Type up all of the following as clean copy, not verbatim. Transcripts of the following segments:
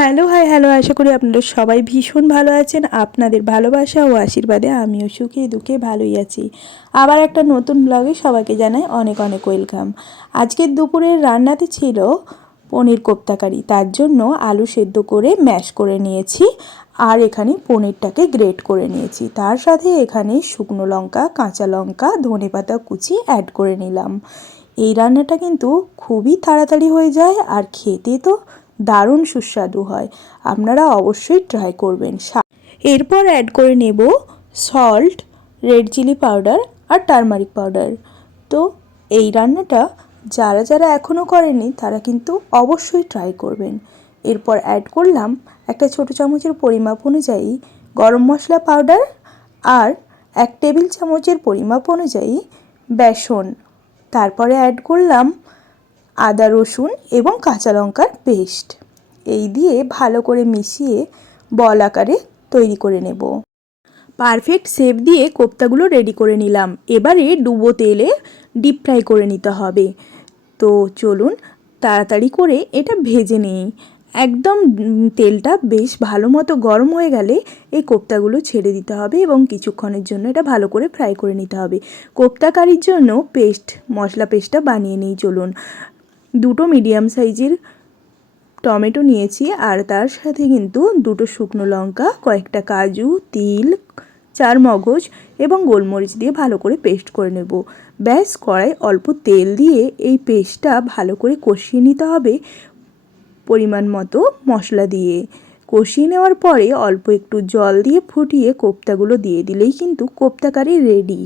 Hello hello, আশা করি আপনারা সবাই ভীষণ ভালো আছেন। আপনাদের ভালোবাসা ও আশীর্বাদে আমিও সুখে দুঃখে ভালোই আছি। আবার একটা নতুন ব্লগে সবাইকে জানাই অনেক অনেক ওয়েলকাম। আজকের দুপুরের রান্নাতে ছিল পনির কোপ্তাকারি। তার জন্য আলু সেদ্ধ করে ম্যাশ করে নিয়েছি, আর এখানে পনিরটাকে গ্রেট করে নিয়েছি। তার সাথে এখানে শুকনো লঙ্কা, কাঁচা লঙ্কা, ধনেপাতা কুচি অ্যাড করে নিলাম। এই রান্নাটা কিন্তু খুবই তাড়াতাড়ি হয়ে যায় আর খেতে তো দারুণ সুস্বাদু হয়। আপনারা অবশ্যই ট্রাই করবেন। এরপর অ্যাড করে নেব সল্ট, রেড চিলি পাউডার আর টারমারিক পাউডার। তো এই রান্নাটা যারা যারা এখনও করেনি তারা কিন্তু অবশ্যই ট্রাই করবেন। এরপর অ্যাড করলাম একটা ছোটো চামচের পরিমাপ অনুযায়ী গরম মশলা পাউডার আর 1 টেবিল চামচের পরিমাপ অনুযায়ী বেসন। তারপরে অ্যাড করলাম আদা রসুন এবং কাঁচা লঙ্কার পেস্ট। এই দিয়ে ভালো করে মিশিয়ে বল আকারে তৈরি করে নেব। পারফেক্ট শেপ দিয়ে কোপ্তাগুলো রেডি করে নিলাম। এবারে ডুবো তেলে ডিপ ফ্রাই করে নিতে হবে। তো চলুন তাড়াতাড়ি করে এটা ভেজে নিই। একদম তেলটা বেশ ভালো মতো গরম হয়ে গেলে এই কোপ্তাগুলো ছেড়ে দিতে হবে এবং কিছুক্ষণের জন্য এটা ভালো করে ফ্রাই করে নিতে হবে। কোপ্তা কারির জন্য মশলা পেস্টটা বানিয়ে নিই চলুন। 2টো মিডিয়াম সাইজের টমেটো নিয়েছি, আর তার সাথে কিন্তু 2টো শুকনো লঙ্কা, কয়েকটা কাজু, তিল, 4 মগজ এবং গোলমরিচ দিয়ে ভালো করে পেস্ট করে নেব। ব্যাস কড়াই অল্প তেল দিয়ে এই পেস্টটা ভালো করে কষিয়ে নিতে হবে পরিমাণ মতো মশলা দিয়ে। কষিয়ে নেওয়ার পরে অল্প একটু জল দিয়ে ফুটিয়ে কোপ্তাগুলো দিয়ে দিলেই কিন্তু কোপ্তা কারি রেডি।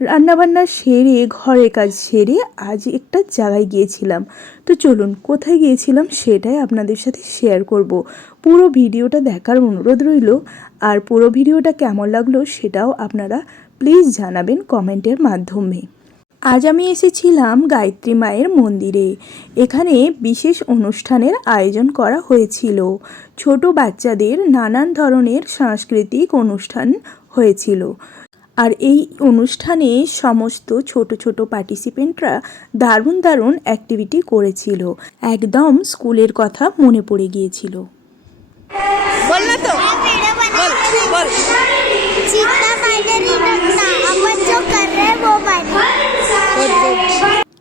রান্নাবান্না সেরে ঘরের কাজ সেরে আজ একটা জায়গায় গিয়েছিলাম। তো চলুন কোথায় গিয়েছিলাম সেটাই আপনাদের সাথে শেয়ার করব। পুরো ভিডিওটা দেখার অনুরোধ রইল। আর পুরো ভিডিওটা কেমন লাগলো সেটাও আপনারা প্লিজ জানাবেন কমেন্টের মাধ্যমে। আজ আমি এসেছিলাম গায়ত্রী মায়ের মন্দিরে। এখানে বিশেষ অনুষ্ঠানের আয়োজন করা হয়েছিল। ছোট বাচ্চাদের নানান ধরনের সাংস্কৃতিক অনুষ্ঠান হয়েছিল। আর এই অনুষ্ঠানে সমস্ত ছোট ছোট পার্টিসিপেন্টরা দারুণ দারুণ অ্যাক্টিভিটি করেছিল। একদম স্কুলের কথা মনে পড়ে গিয়েছিল।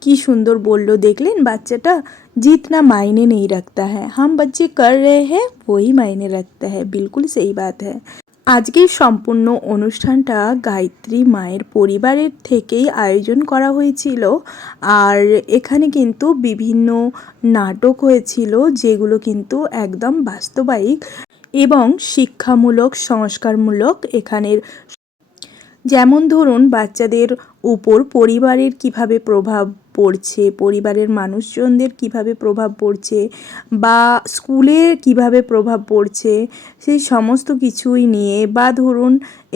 কি সুন্দর বললো দেখলেন বাচ্চাটা। जितना मायने नहीं रखता है, हम बच्चे कर रहे हैं वही मायने रखता है। बिल्कुल सही बात है। আজকের সম্পূর্ণ অনুষ্ঠানটা গায়ত্রী মায়ের পরিবারের থেকেই আয়োজন করা হয়েছিল। আর এখানে কিন্তু বিভিন্ন নাটক হয়েছিল যেগুলো কিন্তু একদম বাস্তবিক এবং শিক্ষামূলক সংস্কারমূলক। এখানের যেমন ধরুন বাচ্চাদের উপর পরিবারের কিভাবে প্রভাব পড়ছে, পরিবারের মানুষজনদের কিভাবে প্রভাব পড়ছে, বা স্কুলে কিভাবে প্রভাব পড়ছে, সেই সমস্ত কিছুই নিয়ে, বা ধরুন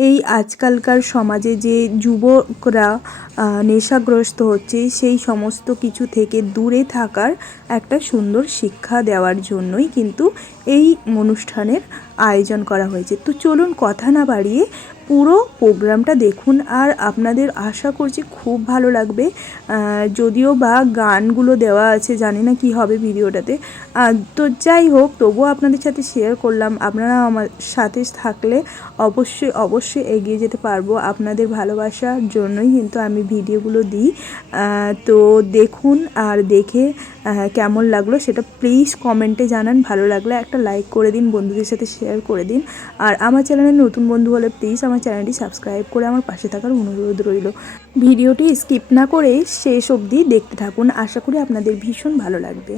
এই আজকালকার সমাজে যে যুবকরা নেশাগ্রস্ত হচ্ছে সেই সমস্ত কিছু থেকে দূরে থাকার একটা সুন্দর শিক্ষা দেওয়ার জন্যই কিন্তু এই অনুষ্ঠানের আয়োজন করা হয়েছে। তো চলুন কথা না বাড়িয়ে পুরো প্রোগ্রামটা দেখুন। আর আপনাদের আশা করছি খুব ভালো লাগবে। যদিও বা গানগুলো দেওয়া আছে, জানি না কি হবে ভিডিওটাতে। তো যাই হোক, তবুও আপনাদের সাথে শেয়ার করলাম। আপনারা আমার সাথে থাকলে অবশ্যই অবশ্যই এগিয়ে যেতে পারবো। আপনাদের ভালোবাসার জন্যই কিন্তু আমি ভিডিওগুলো দিই। তো দেখুন, আর দেখে কেমন লাগলো সেটা প্লিজ কমেন্টে জানান। ভালো লাগলে একটা লাইক করে দিন, বন্ধুদের সাথে শেয়ার করে দিন। আর আমার চ্যানেলে নতুন বন্ধু হলে প্লিজ আমার চ্যানেলটি সাবস্ক্রাইব করে আমার পাশে থাকার অনুরোধ রইল। ভিডিওটি স্কিপ না করে শেষ অবধি দেখতে থাকুন, আশা করি আপনাদের ভীষণ ভালো লাগবে।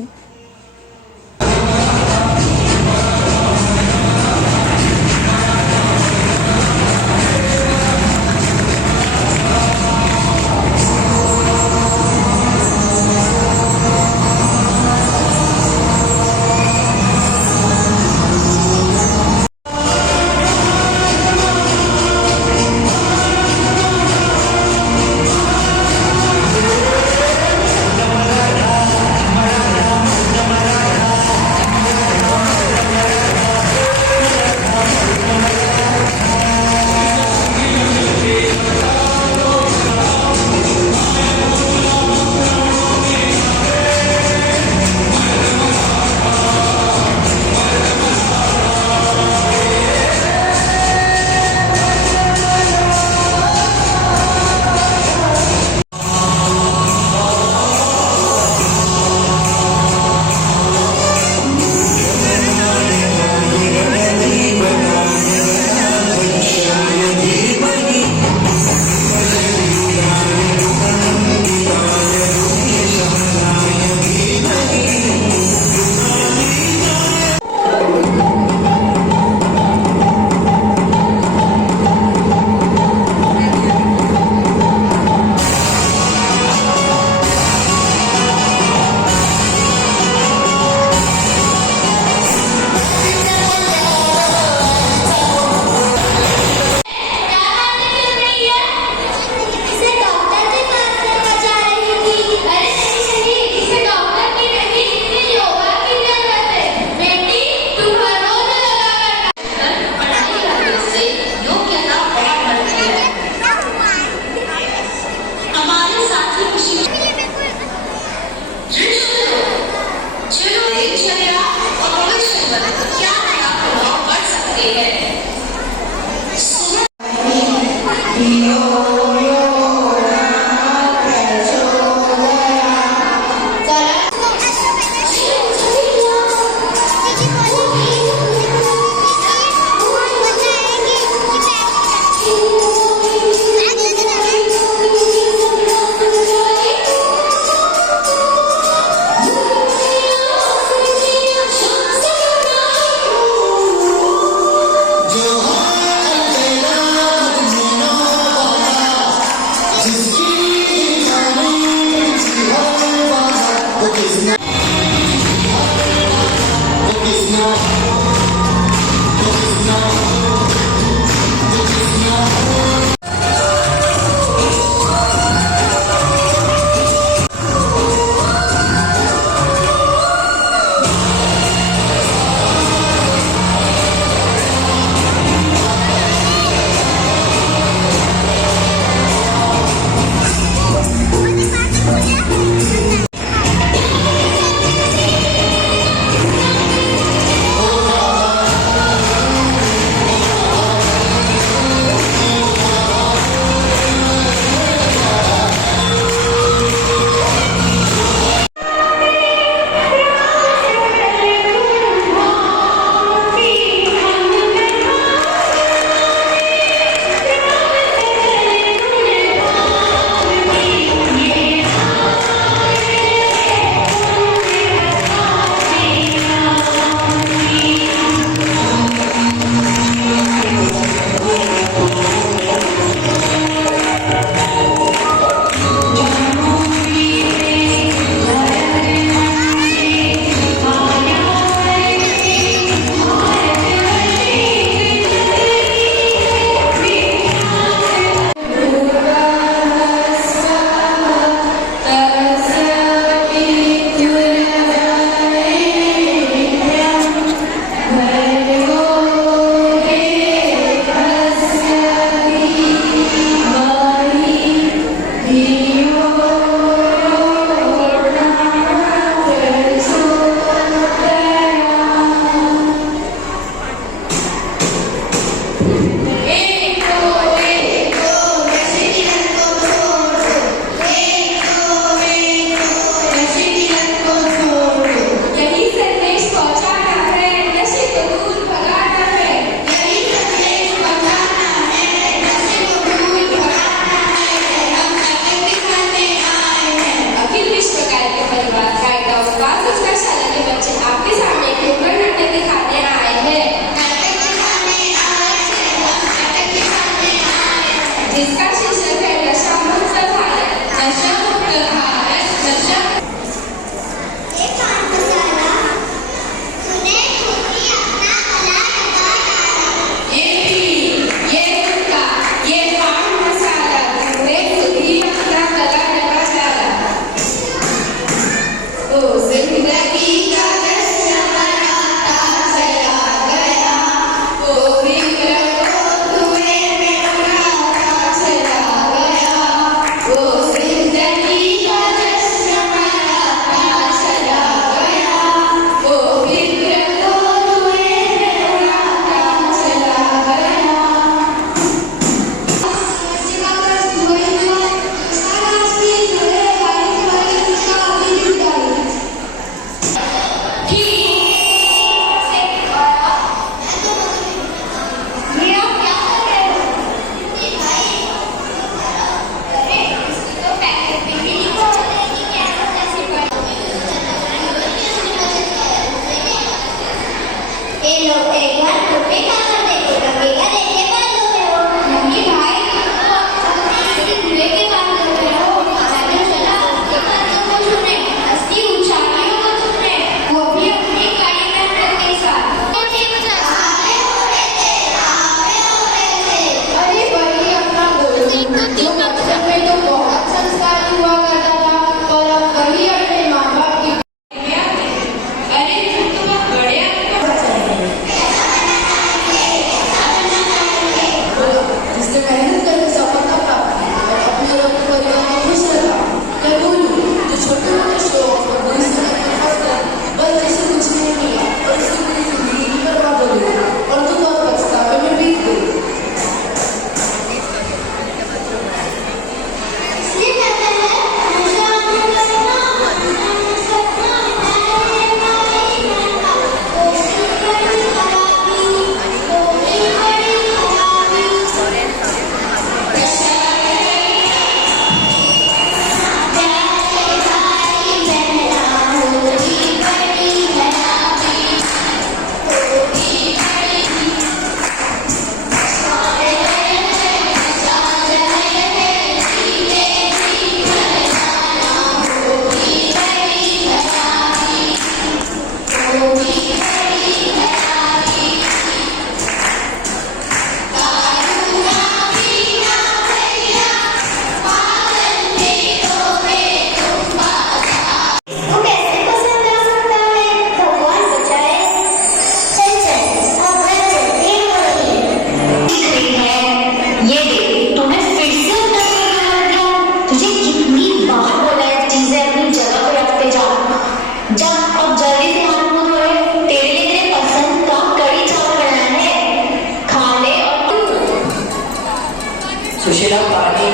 सुशीला पानी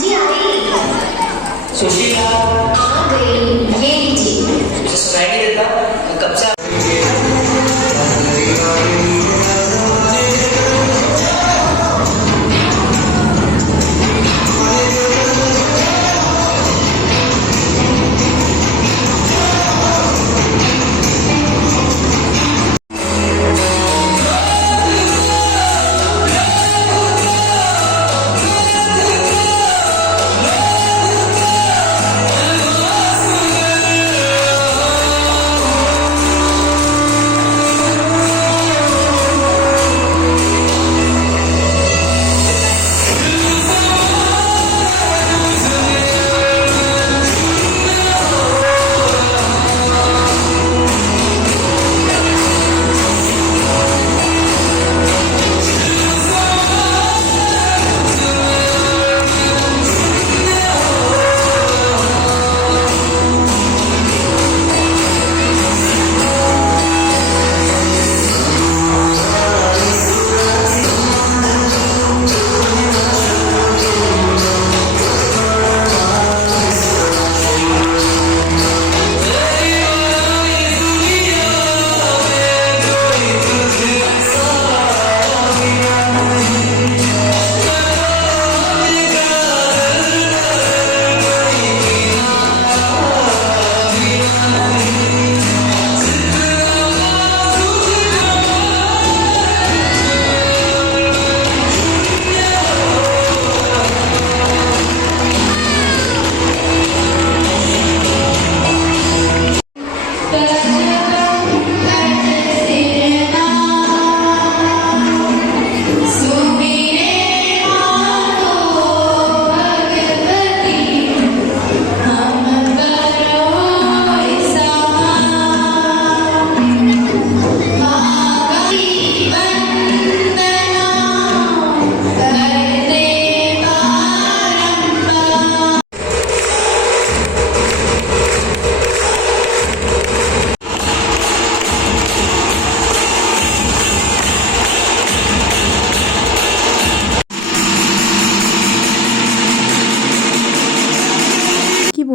जी आई। सुशीला आ गई, ये लीजिए। मुझे सुनाई नहीं देता कब से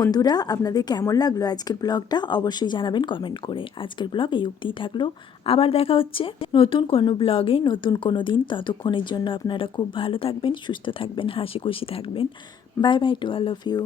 বন্ধুরা আপনাদের কেমন লাগলো আজকের ব্লগটা অবশ্যই জানাবেন কমেন্ট করে। আজকের ব্লগ এই অবধিই থাকলো, আবার দেখা হচ্ছে নতুন কোনো ব্লগে নতুন কোনো দিন। ততক্ষণের জন্য আপনারা খুব ভালো থাকবেন, সুস্থ থাকবেন, হাসি খুশি থাকবেন। Bye bye to all of you.